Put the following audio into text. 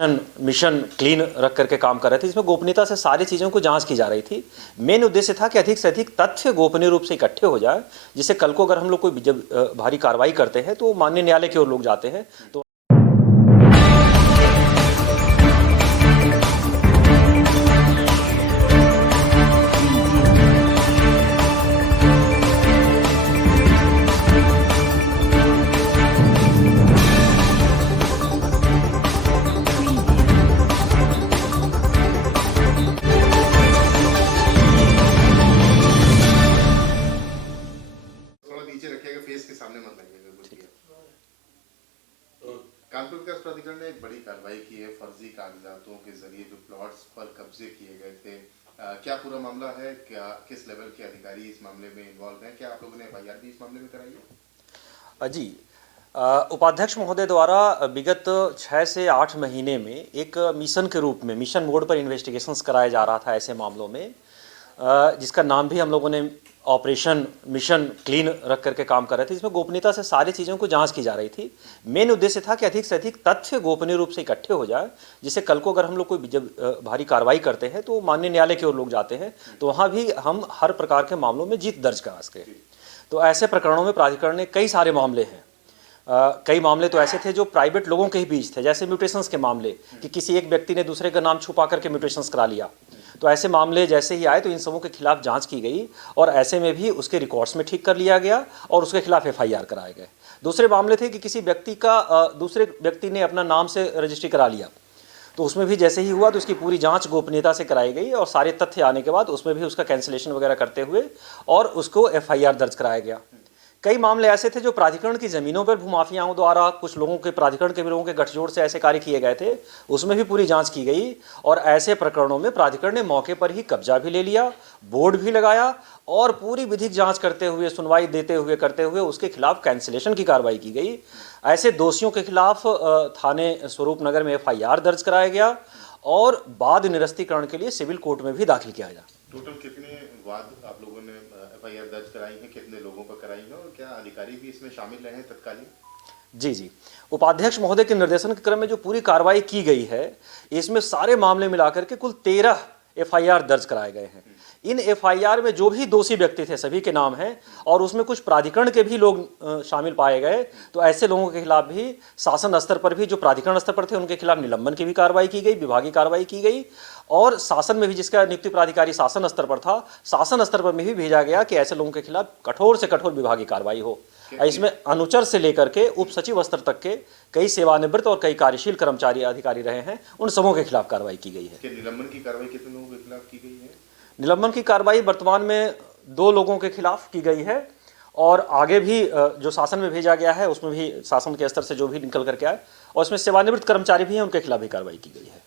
Mission clean रख करके काम कर रहे थे, जिसमें गोपनीयता से सारी चीज़ों को जांच की जा रही थी। मेन उद्देश्य था कि अधिक से अधिक तथ्य गोपनीय रूप से इकट्ठे हो जाए, जिससे कल को अगर हम लोग कोई जब भारी कार्रवाई करते हैं तो माननीय न्यायालय की ओर लोग जाते हैं तो नीचे रखिएगा, फेस के सामने मत लाइएगा। कानपुर विकास प्राधिकरण ने एक बड़ी कार्रवाई की है। फर्जी कागजातों के जरिए जो प्लॉट्स पर कब्जे किए गए थे, क्या पूरा मामला है? क्या किस लेवल के अधिकारी इस मामले में इन्वॉल्व हैं? क्या आप लोगों ने एफआईआर भी इस मामले में कराई है? जी, उपाध्यक्ष महोदय द्वारा विगत 6 से 8 महीने में एक मिशन के रूप में, मिशन मोड पर इन्वेस्टिगेशंस कराया जा रहा था ऐसे मामलों में, जिसका नाम भी हम लोगों ने ऑपरेशन मिशन क्लीन रख करके काम कर रहे थे, जिसमें गोपनीयता से सारी चीज़ों को जांच की जा रही थी। मेन उद्देश्य था कि अधिक से अधिक तथ्य गोपनीय रूप से इकट्ठे हो जाए, जिससे कल को अगर हम लोग कोई जब भारी कार्रवाई करते हैं तो माननीय न्यायालय की ओर लोग जाते हैं तो वहाँ भी हम हर प्रकार के मामलों में जीत दर्ज करा सकें। तो ऐसे प्रकरणों में प्राधिकरण ने कई सारे मामले हैं। कई मामले तो ऐसे थे जो प्राइवेट लोगों के ही बीच थे, जैसे म्यूटेशंस के मामले कि किसी एक व्यक्ति ने दूसरे का नाम छुपा करके म्यूटेशंस करा लिया। तो ऐसे मामले जैसे ही आए तो इन सबों के खिलाफ जांच की गई और ऐसे में भी उसके रिकॉर्ड्स में ठीक कर लिया गया और उसके खिलाफ एफआईआर कराए गए। दूसरे मामले थे कि किसी व्यक्ति का दूसरे व्यक्ति ने अपना नाम से रजिस्ट्री करा लिया, तो उसमें भी जैसे ही हुआ तो उसकी पूरी जांच गोपनीयता से कराई गई और सारे तथ्य आने के बाद उसमें भी उसका कैंसिलेशन वगैरह करते हुए और उसको एफआईआर दर्ज कराया गया। कई मामले ऐसे थे जो प्राधिकरण की जमीनों पर भूमाफियाओं द्वारा कुछ लोगों के, प्राधिकरण के लोगों के गठजोड़ से ऐसे कार्य किए गए थे, उसमें भी पूरी जांच की गई और ऐसे प्रकरणों में प्राधिकरण ने मौके पर ही कब्जा भी ले लिया, बोर्ड भी लगाया और पूरी विधिक जांच करते हुए, सुनवाई देते हुए, करते हुए उसके खिलाफ कैंसिलेशन की कार्रवाई की गई। ऐसे दोषियों के खिलाफ थाने स्वरूप नगर में एफआईआर दर्ज कराया गया और बाद निरस्तीकरण के लिए सिविल कोर्ट में भी दाखिल किया गया। टोटल कितने वाद आप लोगों ने एफआईआर दर्ज कराई है, कितने लोगों पर कराई है और क्या अधिकारी भी इसमें शामिल रहे हैं तत्कालीन? जी, उपाध्यक्ष महोदय के निर्देशन के क्रम में जो पूरी कार्रवाई की गई है, इसमें सारे मामले मिलाकर के कुल 13 एफआईआर दर्ज कराए गए हैं। इन एफआईआर में जो भी दोषी व्यक्ति थे सभी के नाम हैं और उसमें कुछ प्राधिकरण के भी लोग शामिल पाए गए। तो ऐसे लोगों के खिलाफ भी शासन स्तर पर भी, जो प्राधिकरण स्तर पर थे उनके खिलाफ निलंबन की भी कार्रवाई की गई, विभागीय कार्रवाई की गई और शासन में भी, जिसका नियुक्ति प्राधिकारी शासन स्तर पर था, शासन स्तर पर भी भेजा गया कि ऐसे लोगों के खिलाफ कठोर से कठोर विभागीय कार्रवाई हो। इसमें अनुचर से लेकर के उप सचिव स्तर तक के कई सेवानिवृत्त और कई कार्यशील कर्मचारी अधिकारी रहे हैं, उन सबों के खिलाफ कार्रवाई की गई है। निलंबन की कार्रवाई कितने लोगों के खिलाफ की गई है? निलंबन की कार्रवाई वर्तमान में 2 लोगों के खिलाफ की गई है और आगे भी जो शासन में भेजा गया है उसमें भी शासन के स्तर से जो भी निकल करके आए और उसमें सेवानिवृत्त कर्मचारी भी हैं, उनके खिलाफ भी कार्रवाई की गई है।